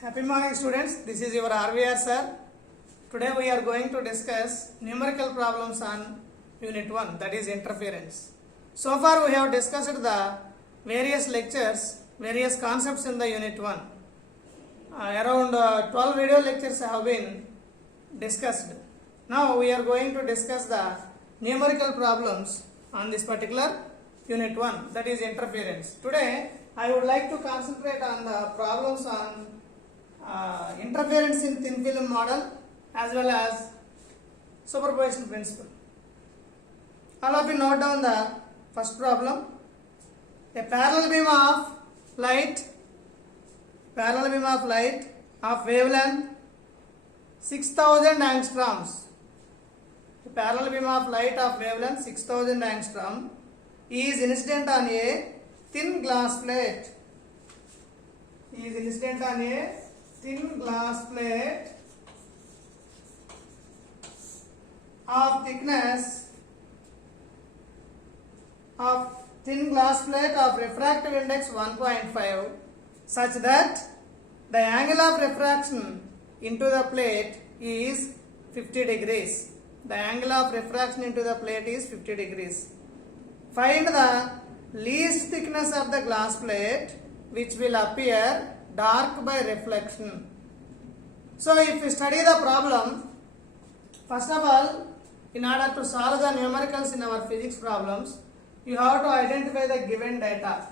Happy morning students, this is your RVR sir. Today we are going to discuss numerical problems on unit 1, that is interference. So far we have discussed the various lectures, various concepts in the unit 1. Around 12 video lectures have been discussed. Now we are going to discuss the numerical problems on this particular unit 1, that is interference. Today I would like to concentrate on the problems on interference in thin film model as well as superposition principle. All of you note down the first problem. A parallel beam of light of wavelength 6000 angstroms. A parallel beam of light of wavelength 6000 angstrom is incident on a thin glass plate. Thin glass plate of thickness of refractive index 1.5 such that the angle of refraction into the plate is 50 degrees. The angle of refraction into the plate is 50 degrees. Find the least thickness of the glass plate which will appear dark by reflection. So if you study the problem, first of all, in order to solve the numericals in our physics problems, you have to identify the given data.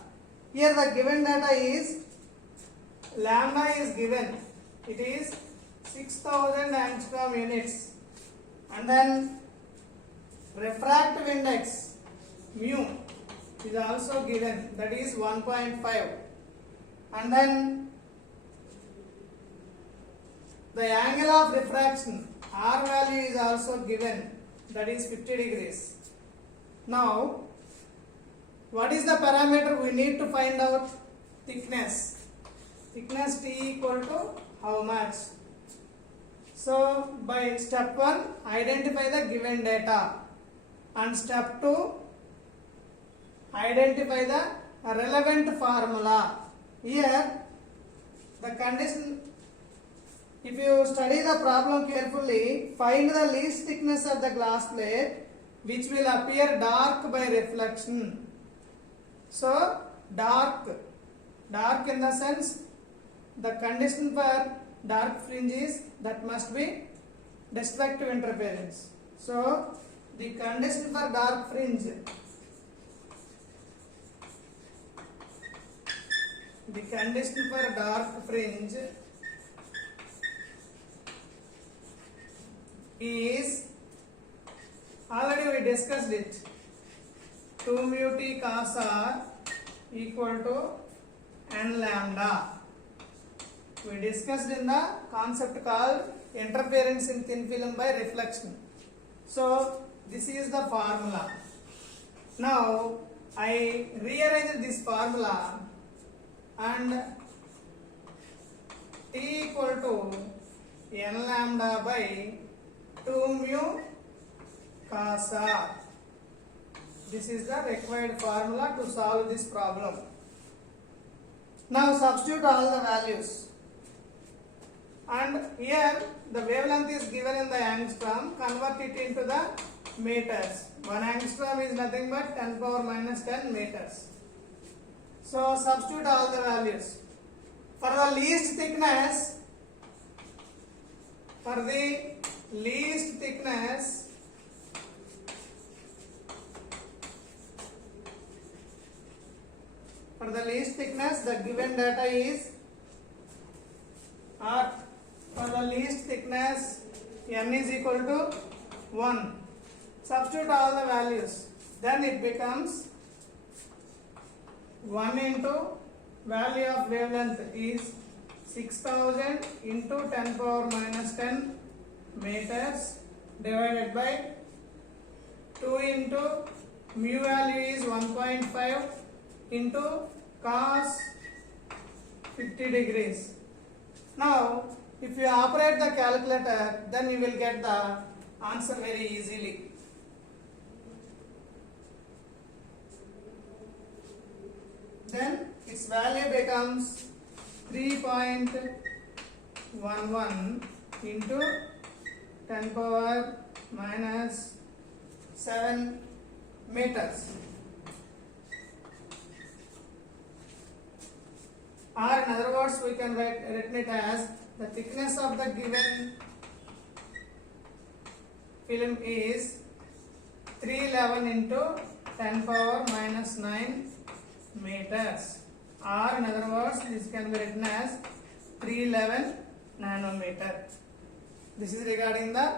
Here the given data is lambda is given. It is 6000 angstrom units, and then refractive index mu is also given, that is 1.5, and then the angle of refraction R value is also given, that is 50 degrees. Now what is the parameter we need to find out? Thickness T equal to how much? So by step 1 identify the given data, and step 2 identify the relevant formula. Here the condition, if you study the problem carefully, find the least thickness of the glass plate which will appear dark by reflection. So dark in the sense, the condition for dark fringe is that must be destructive interference. So the condition for dark fringe is, already we discussed it, 2 mu t cos r equal to n lambda. We discussed in the concept called interference in thin film by reflection. So this is the formula. Now I rearrange this formula, and t equal to n lambda by 2 mu cos r. This is the required formula to solve this problem. Now substitute all the values, and here the wavelength is given in the angstrom. Convert it into the meters. 1 angstrom is nothing but 10 power minus 10 meters. So substitute all the values. For the least thickness, the given data is R. For the least thickness, n is equal to 1. Substitute all the values. Then it becomes 1 into value of wavelength is 6000 into 10 power minus 10 meters divided by 2 into mu value is 1.5 into cos 50 degrees. Now if you operate the calculator, then you will get the answer very easily. Then its value becomes 3.0 11 into 10 power minus 7 meters. Or in other words, we can written it as the thickness of the given film is 311 into 10 power minus 9 meters. Or in other words, this can be written as 311 nanometer. This is regarding the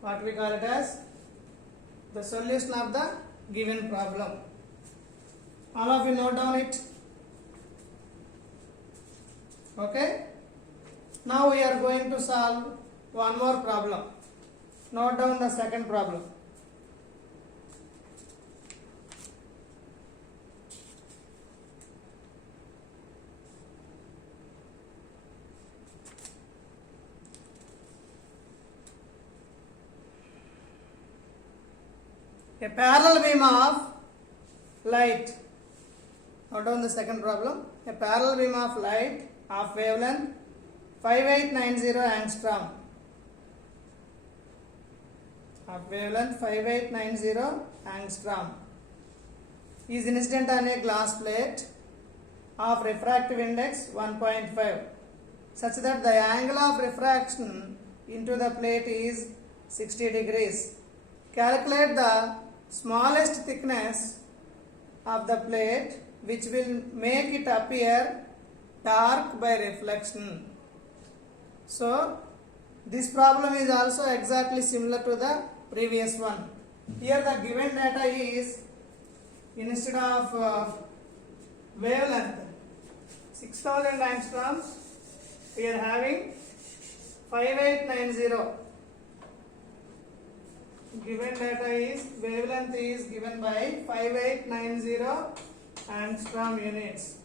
what we call it as the solution of the given problem. All of you note down it. Okay. Now we are going to solve one more problem. Note down the second problem. A parallel beam of light. Note down the second problem. A parallel beam of light of wavelength 5890 angstrom. Of wavelength 5890 angstrom is incident on a glass plate of refractive index 1.5 such that the angle of refraction into the plate is 60 degrees. Calculate the smallest thickness of the plate which will make it appear dark by reflection. So this problem is also exactly similar to the previous one. Here the given data is instead of wavelength 6000 angstroms, we are having 5890. Given data is wavelength is given by 5890 angstrom units.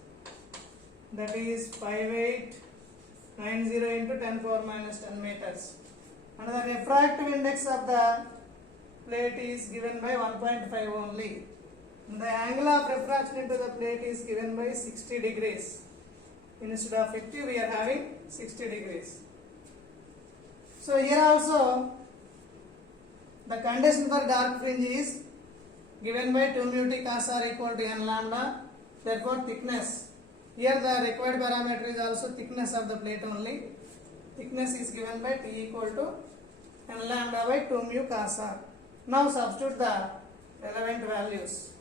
That is 5890 into 10 power minus 10 meters. And the refractive index of the plate is given by 1.5 only. And the angle of refraction into the plate is given by 60 degrees. Instead of 50, we are having 60 degrees. So here also, the condition for dark fringe is given by 2 mu t cos r equal to n lambda. Therefore, thickness. Here the required parameter is also thickness of the plate only. Thickness is given by t equal to n lambda by 2 mu cos r. Now substitute the relevant values.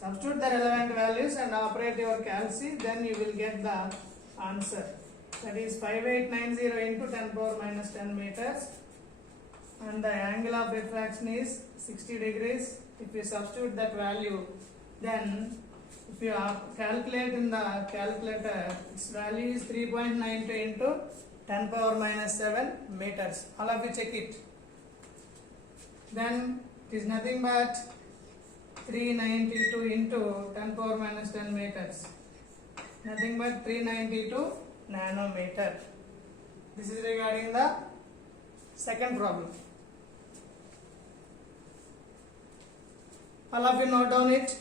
Substitute the relevant values and operate your calci, then you will get the answer. That is 5890 into 10 power minus 10 meters, and the angle of refraction is 60 degrees. If you substitute that value, then if you calculate in the calculator, its value is 3.92 into 10 power minus 7 meters. All of you check it. Then it is nothing but 392 into 10 power minus 10 meters. Nothing but 392 nanometer. This is regarding the second problem. All of you note down it.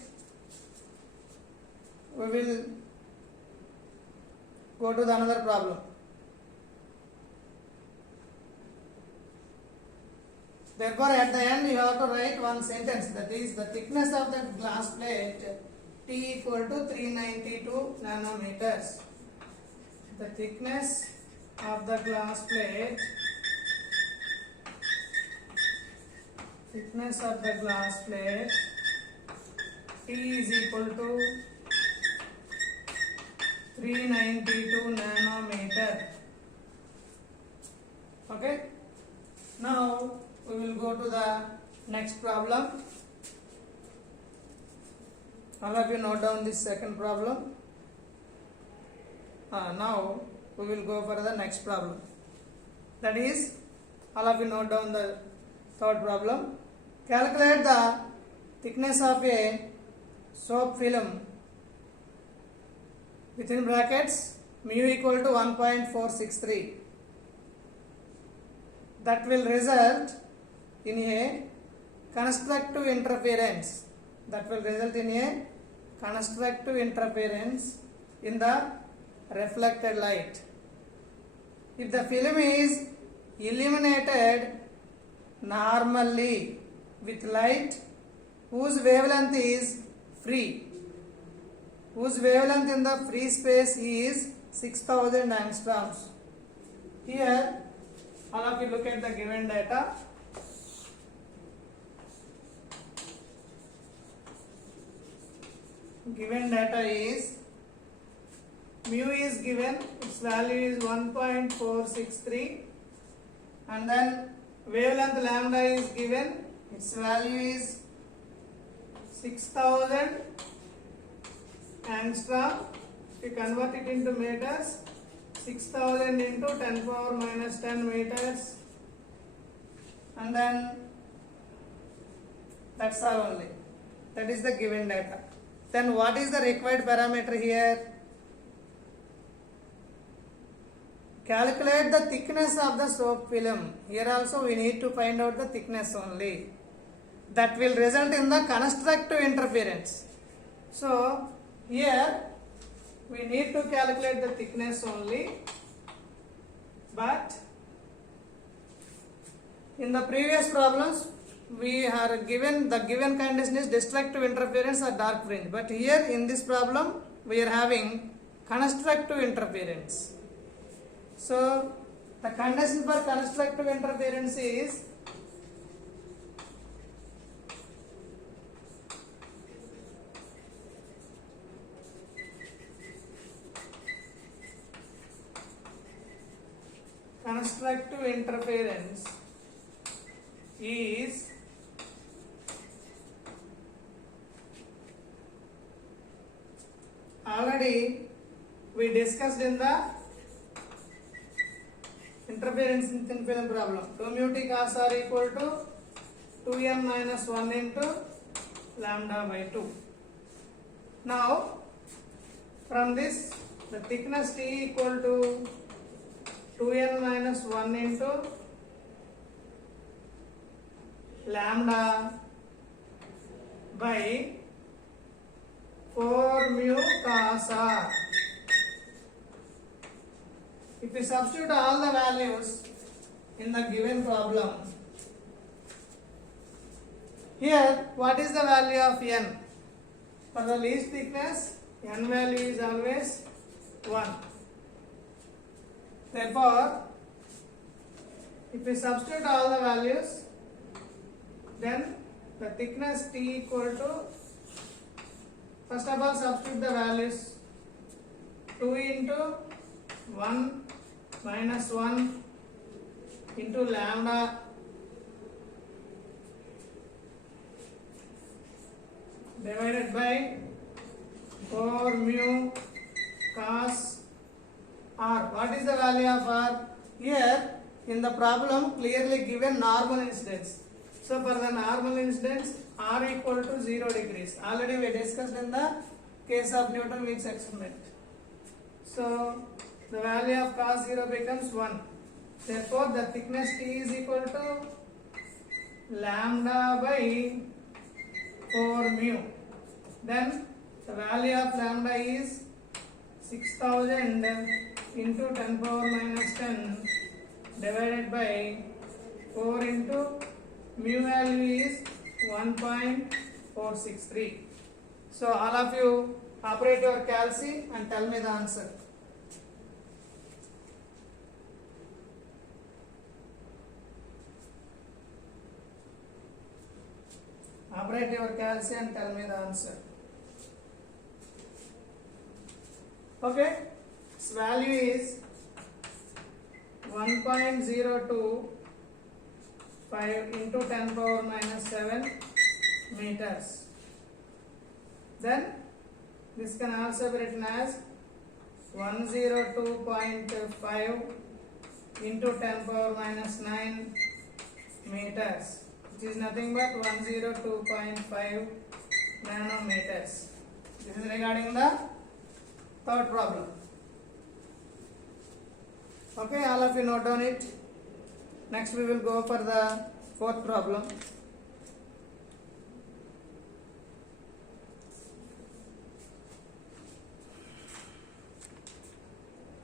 We will go to the another problem. Therefore, at the end you have to write one sentence, that is the thickness of the glass plate T equal to 392 nanometers. The thickness of the glass plate, T is equal to 392 nanometer. Okay. Now we will go to the next problem. All of you note down this second problem. Now we will go for the next problem. That is, all of you note down the third problem. Calculate the thickness of a soap film within brackets mu equal to 1.463. That will result in a constructive interference. That will result in a constructive interference in the reflected light. If the film is illuminated normally with light whose wavelength is free, whose wavelength in the free space is 6000 angstroms. Here, all of you look at the given data. Given data is mu is given, its value is 1.463, and then wavelength lambda is given, its value is 6000 angstrom. If you convert it into meters, 6000 into 10 power minus 10 meters, and then that's all only. That is the given data. Then what is the required parameter here? Calculate the thickness of the soap film. Here also we need to find out the thickness only. That will result in the constructive interference. So here we need to calculate the thickness only, but in the previous problems we are given the given condition is destructive interference or dark fringe, but here in this problem we are having constructive interference. So the condition for constructive interference is constructive interference is already we discussed in the interference in thin film problem. 2 mu t cos r equal to 2n minus 1 into lambda by 2. Now from this the thickness t equal to 2n minus 1 into lambda by 4 mu cos r. If we substitute all the values in the given problem, here what is the value of n? For the least thickness, n value is always 1. Therefore, if we substitute all the values, then the thickness t equal to, first of all substitute the values, 2 into 1 minus 1 into lambda divided by 4 mu cos r. What is the value of r? Here in the problem clearly given normal incidence. So for the normal incidence r equal to 0 degrees. Already we discussed in the case of Newton-Willis experiment. So the value of cos 0 becomes 1. Therefore the thickness t is equal to lambda by 4 mu. Then the value of lambda is 6000 into 10 power minus 10 divided by 4 into mu value is 1.463. So all of you operate your calc and tell me the answer. Operate your calc and tell me the answer. Okay, its value is 1.025 into 10 power minus 7 meters. Then this can also be written as 102.5 into 10 power minus 9 meters, which is nothing but 102.5 nanometers. This is regarding the third problem. Okay, all of you note down it. Next we will go for the fourth problem.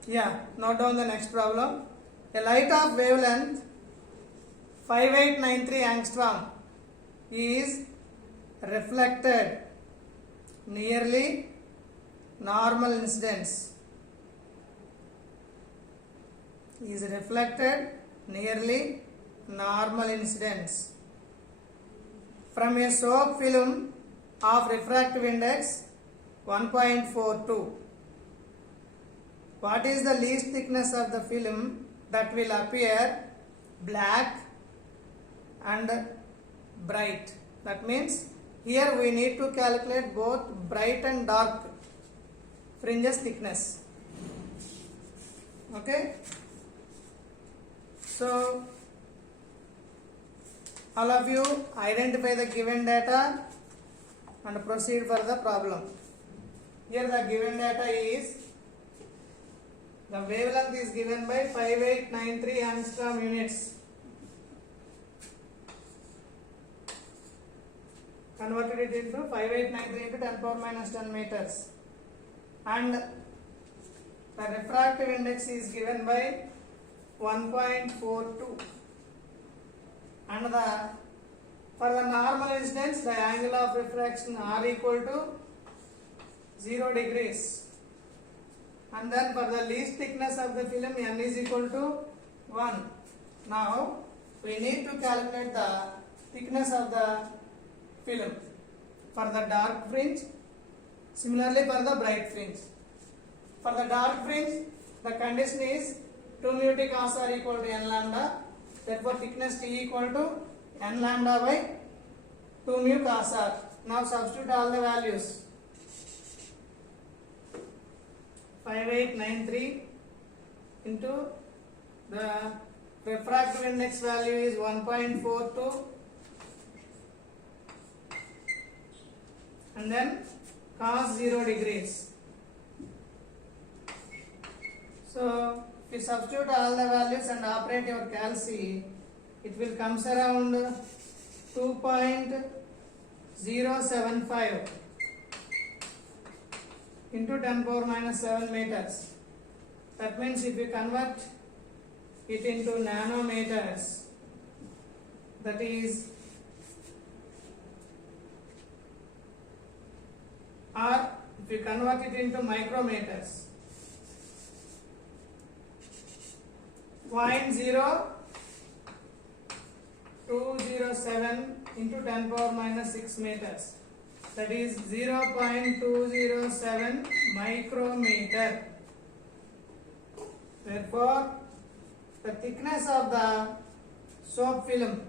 Yeah, note down the next problem. A light of wavelength 5893 angstrom is reflected nearly normal incidence. Is reflected nearly normal incidence from a soap film of refractive index 1.42. What is the least thickness of the film that will appear black and bright? That means here we need to calculate both bright and dark fringes thickness. Okay. So all of you identify the given data and proceed for the problem. Here the given data is the wavelength is given by 5893 angstrom units. Converted it into 5893 into 10 power minus 10 meters. And the refractive index is given by 1.42. And for the normal incidence, the angle of refraction R equal to 0 degrees. And then for the least thickness of the film, n is equal to 1. Now we need to calculate the thickness of the film for the dark fringe, similarly for the bright fringe. For the dark fringe, the condition is 2 mu t cos r equal to n lambda. Therefore thickness T equal to n lambda by 2 mu cos r. Now substitute all the values. 5893 into the refractive index value is 1.42, and then cos 0 degrees. So if you substitute all the values and operate your calci, it will comes around 2.075 into 10 power minus 7 meters. That means if you convert it into nanometers, that is, or if you convert it into micrometers, 0.0207 into 10 power minus 6 meters. That is 0.207 micrometer. Therefore, the thickness of the soap film,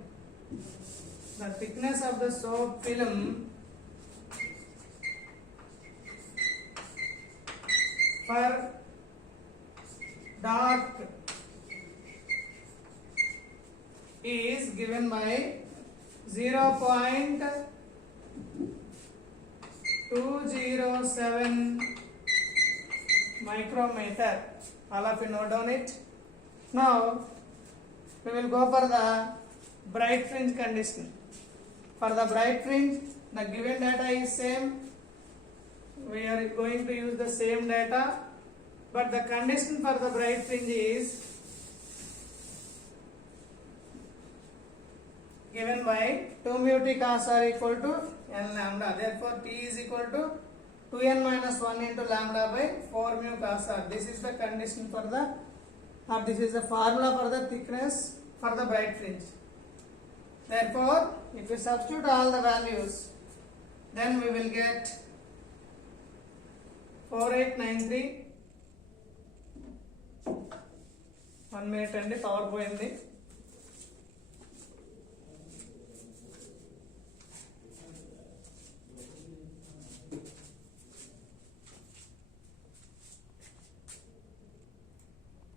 for dark is given by 0.207 micrometer. All of you note down it. Now we will go for the bright fringe condition. For the bright fringe, the given data is same. We are going to use the same data, but the condition for the bright fringe is given by 2 mu t cos r equal to n lambda. Therefore, t is equal to 2n minus 1 into lambda by 4 mu cos r. This is the condition for the, or this is the formula for the thickness for the bright fringe. Therefore, if we substitute all the values, then we will get 4893. 1 minute and power point.